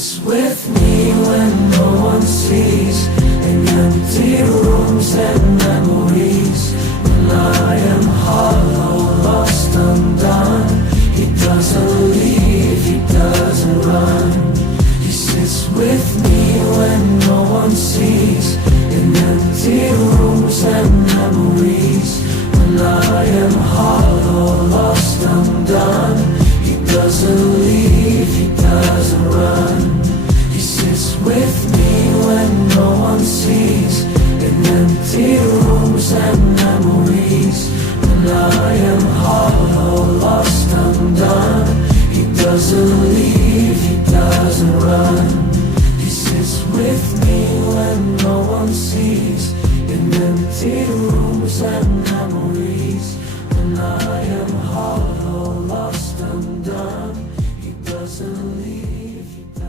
sits with me when no one sees, in empty rooms and memories. When I am hollow, lost, undone, he doesn't leave, he doesn't run. He sits with me when no one sees, in empty rooms and memories. When I am hollow, lost, undone, he doesn't leave, he doesn't run. He sits with me when no one sees, in empty rooms and memories. When I am hollow, lost, undone, he doesn't leave, he doesn't run. He sits with me when no one sees, in empty rooms and